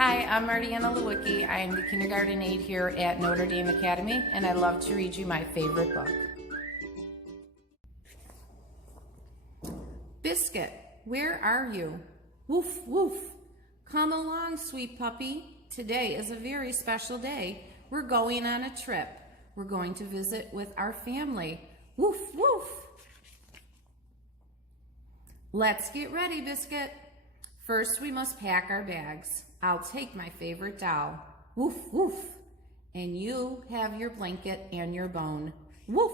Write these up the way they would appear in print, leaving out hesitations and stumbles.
Hi, I'm Martiana Lawicki. I am the kindergarten aide here at Notre Dame Academy, and I love to read you my favorite book. Biscuit, where are you? Woof, woof. Come along, sweet puppy. Today is a very special day. We're going on a trip. We're going to visit with our family. Woof, woof. Let's get ready, Biscuit. First, we must pack our bags. I'll take my favorite doll. Woof, woof. And you have your blanket and your bone. Woof.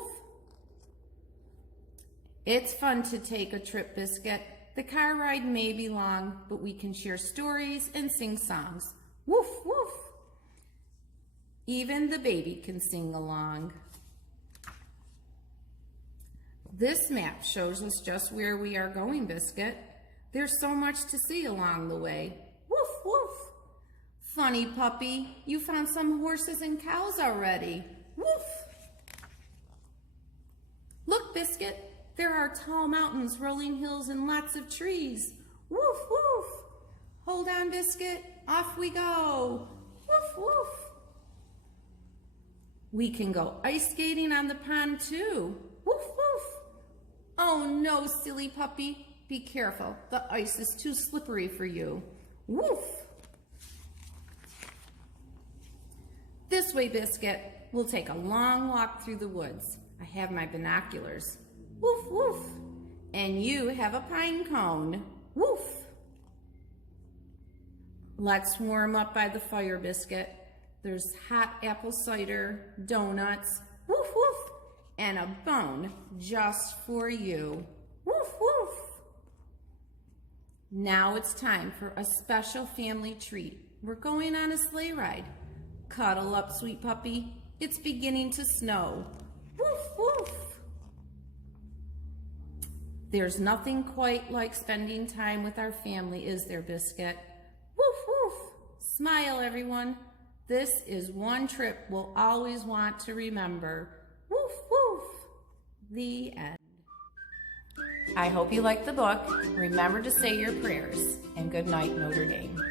It's fun to take a trip, Biscuit. The car ride may be long, but we can share stories and sing songs. Woof, woof. Even the baby can sing along. This map shows us just where we are going, Biscuit. There's so much to see along the way. Woof, woof. Funny puppy, you found some horses and cows already. Woof. Look, Biscuit, there are tall mountains, rolling hills, and lots of trees. Woof, woof. Hold on, Biscuit, off we go. Woof, woof. We can go ice skating on the pond too. Woof, woof. Oh no, silly puppy. Be careful, the ice is too slippery for you. Woof! This way, Biscuit. We'll take a long walk through the woods. I have my binoculars. Woof, woof. And you have a pine cone. Woof! Let's warm up by the fire, Biscuit. There's hot apple cider, donuts, woof, woof, and a bone just for you. Woof, woof. Now it's time for a special family treat. We're going on a sleigh ride. Cuddle up, sweet puppy. It's beginning to snow. Woof, woof. There's nothing quite like spending time with our family, is there, Biscuit? Woof, woof. Smile, everyone. This is one trip we'll always want to remember. Woof, woof. The end. I hope you liked the book. Remember to say your prayers, and good night, Notre Dame.